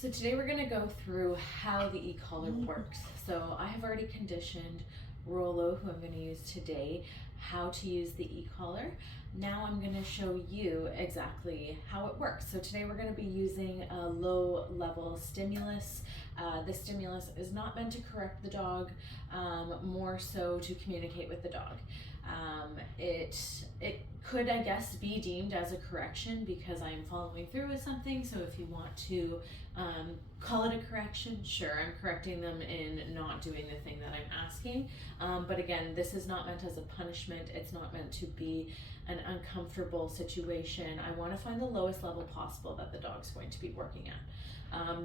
So today we're going to go through how the e-collar works. So I have already conditioned Rollo, who I'm going to use today, how to use the e-collar. Now I'm going to show you exactly how it works. So today we're going to be using a low level stimulus. This stimulus is not meant to correct the dog, more so to communicate with the dog. It could, I guess, be deemed as a correction because I'm following through with something. So if you want to call it a correction, sure, I'm correcting them in not doing the thing that I'm asking. But again, this is not meant as a punishment. It's not meant to be an uncomfortable situation. I want to find the lowest level possible that the dog's going to be working at.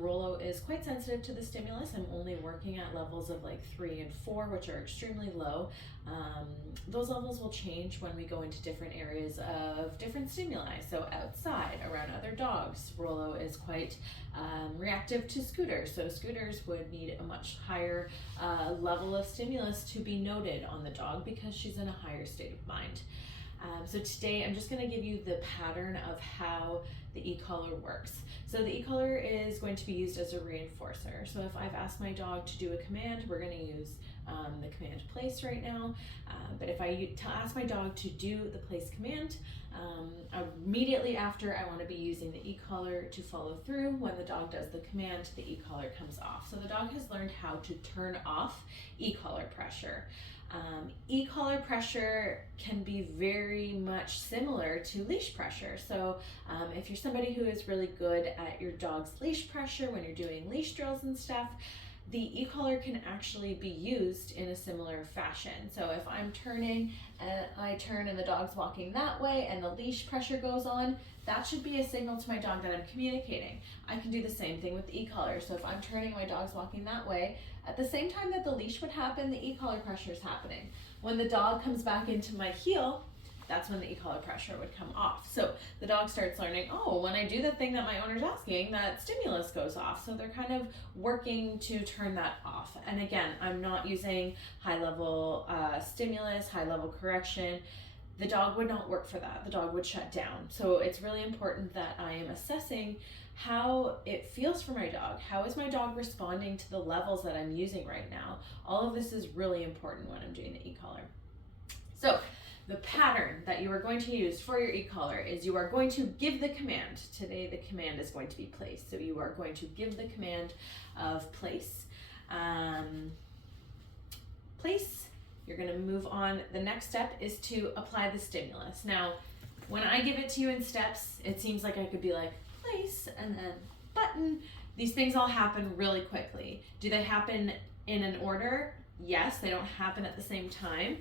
Rollo is quite sensitive to the stimulus. I'm only working at levels of like 3 and 4, which are extremely low. Those levels will change when we go into different areas of different stimuli. So outside, around other dogs, Rollo is quite reactive to scooters. So scooters would need a much higher level of stimulus to be noted on the dog because she's in a higher state of mind. So today I'm just going to give you the pattern of how the e-collar works. So the e-collar is going to be used as a reinforcer. So if I've asked my dog to do a command, we're going to use the command place right now. But if I ask my dog to do the place command, immediately after I want to be using the e-collar to follow through. When the dog does the command, the e-collar comes off. So the dog has learned how to turn off e-collar pressure. E-collar pressure can be very much similar to leash pressure. So if you're somebody who is really good at your dog's leash pressure when you're doing leash drills and stuff, the e-collar can actually be used in a similar fashion. So if I'm turning and I turn and the dog's walking that way and the leash pressure goes on, that should be a signal to my dog that I'm communicating. I can do the same thing with the e-collar. So if I'm turning and my dog's walking that way, at the same time that the leash would happen, the e-collar pressure is happening. When the dog comes back into my heel, that's when the e-collar pressure would come off. So the dog starts learning, oh, when I do the thing that my owner's asking, that stimulus goes off. So they're kind of working to turn that off. And again, I'm not using high level stimulus, high level correction. The dog would not work for that. The dog would shut down. So it's really important that I am assessing how it feels for my dog. How is my dog responding to the levels that I'm using right now? All of this is really important when I'm doing the e-collar. So the pattern that you are going to use for your e-collar is you are going to give the command. Today the command is going to be place. So you are going to give the command of place. Place. You're going to move on. The next step is to apply the stimulus. Now, when I give it to you in steps, it seems like I could be like place and then button. These things all happen really quickly. Do they happen in an order? Yes, they don't happen at the same time,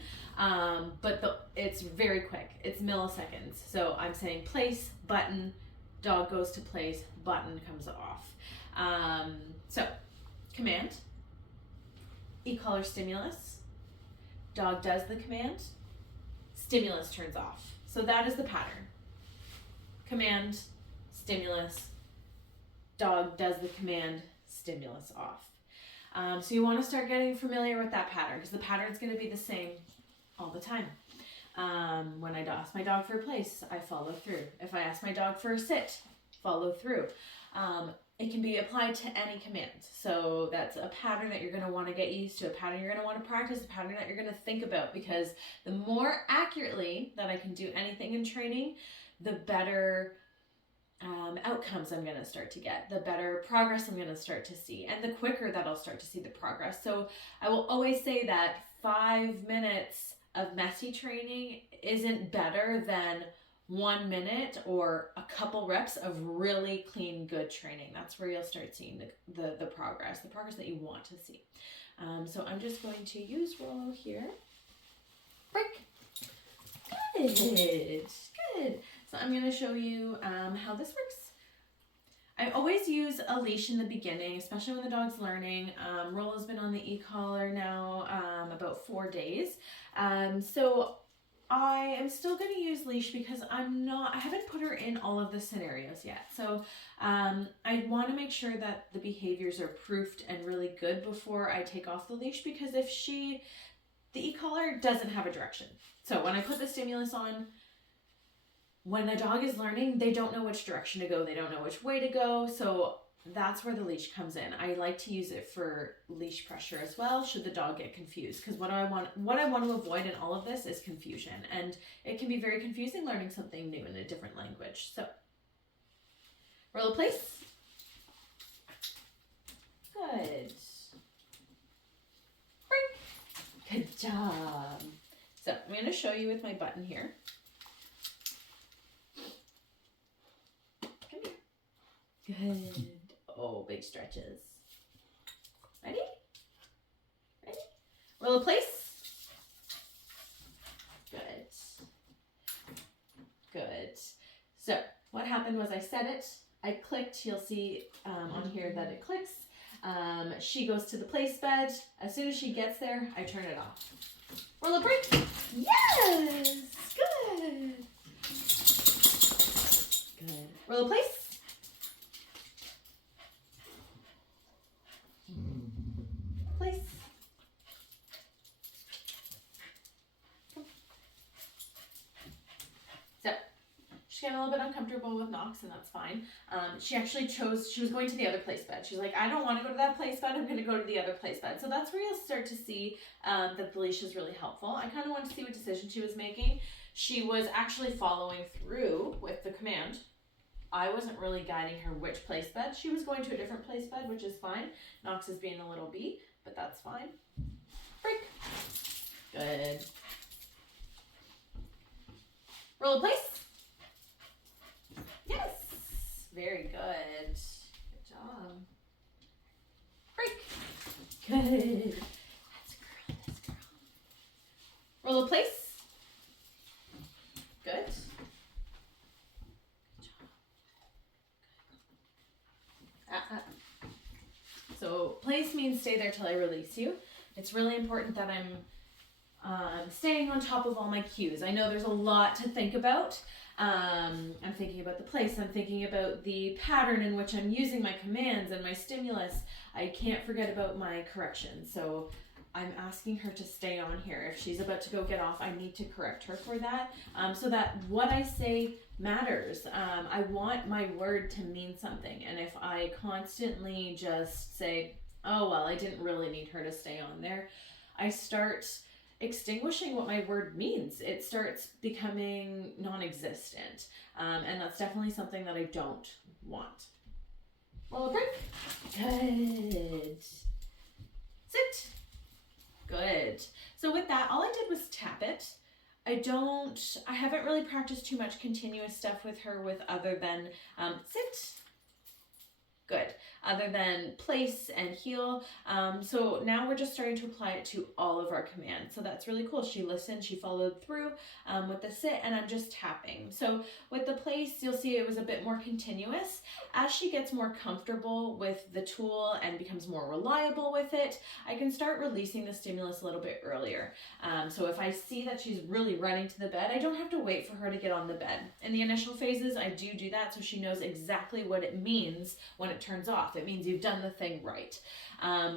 but it's very quick. It's milliseconds. So I'm saying place, button, dog goes to place, button comes off. So command, e-collar stimulus, dog does the command, stimulus turns off. So that is the pattern. Command, stimulus, dog does the command, stimulus off. So you want to start getting familiar with that pattern because the pattern is going to be the same all the time. When I ask my dog for a place, I follow through. If I ask my dog for a sit, follow through. It can be applied to any command. So that's a pattern that you're going to want to get used to, a pattern you're going to want to practice, a pattern that you're going to think about, because the more accurately that I can do anything in training, the better outcomes I'm going to start to get, the better progress I'm going to start to see, and the quicker that I'll start to see the progress. So I will always say that 5 minutes of messy training isn't better than 1 minute or a couple reps of really clean, good training. That's where you'll start seeing the progress that you want to see. So I'm just going to use Rollo here. Break. Good. So I'm going to show you how this works. I always use a leash in the beginning, especially when the dog's learning. Rollo's been on the e-collar now about 4 days. So I am still going to use leash because I haven't put her in all of the scenarios yet. So I want to make sure that the behaviors are proofed and really good before I take off the leash, because the e-collar doesn't have a direction. So when I put the stimulus on, when a dog is learning, they don't know which direction to go. They don't know which way to go. So that's where the leash comes in. I like to use it for leash pressure as well, should the dog get confused. Because what I want to avoid in all of this is confusion. And it can be very confusing learning something new in a different language. So, roll a place. Good. Break. Good job. So, I'm going to show you with my button here. Come here. Good. Oh, big stretches. Ready? Ready? Roll a place. Good. Good. So what happened was I set it. I clicked. You'll see on here that it clicks. She goes to the place bed. As soon as she gets there, I turn it off. Roll a break. Yes. Good. Good. Roll a place. Place. So she's getting a little bit uncomfortable with Knox, and that's fine. She actually she was going to the other place bed. She's like, I don't want to go to that place bed. I'm going to go to the other place bed. So that's where you'll start to see that the leash is really helpful. I kind of wanted to see what decision she was making. She was actually following through with the command. I wasn't really guiding her which place bed. She was going to a different place bed, which is fine. Knox is being a little bee, but that's fine. Break. Good. Roll a place. Yes. Very good. Good job. Break. Good. That's a girl. That's a girl. Roll a place. Good. So place means stay there till I release you. It's really important that I'm staying on top of all my cues. I know there's a lot to think about. I'm thinking about the place. I'm thinking about the pattern in which I'm using my commands and my stimulus. I can't forget about my correction. So I'm asking her to stay on here. If she's about to go get off, I need to correct her for that, so that what I say matters. I want my word to mean something. And if I constantly just say, oh, well, I didn't really need her to stay on there, I start extinguishing what my word means. It starts becoming non-existent. And that's definitely something that I don't want. Roll a break. Good. Sit. Good. So with that, all I did was tap it. I haven't really practiced too much continuous stuff with her with other than sit. Good. Other than place and heel. So now we're just starting to apply it to all of our commands. So that's really cool. She listened, she followed through with the sit, and I'm just tapping. So with the place, you'll see it was a bit more continuous. As she gets more comfortable with the tool and becomes more reliable with it, I can start releasing the stimulus a little bit earlier. So if I see that she's really running to the bed, I don't have to wait for her to get on the bed. In the initial phases, I do that so she knows exactly what it means when it turns off. It means you've done the thing right.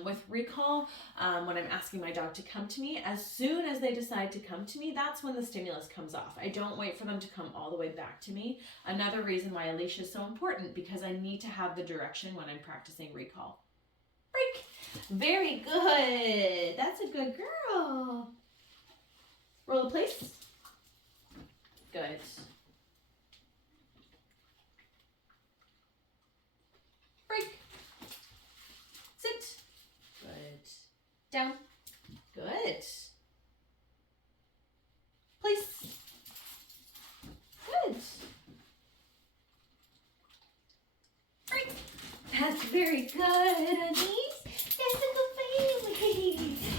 With recall, when I'm asking my dog to come to me, as soon as they decide to come to me, that's when the stimulus comes off. I don't wait for them to come all the way back to me. Another reason why a leash is so important, because I need to have the direction when I'm practicing recall. Break. Very good. That's a good girl. Roll a place. Good. Break. Sit. Good. Down. Good. Place. Good. Break. That's very good, honey. That's a good baby.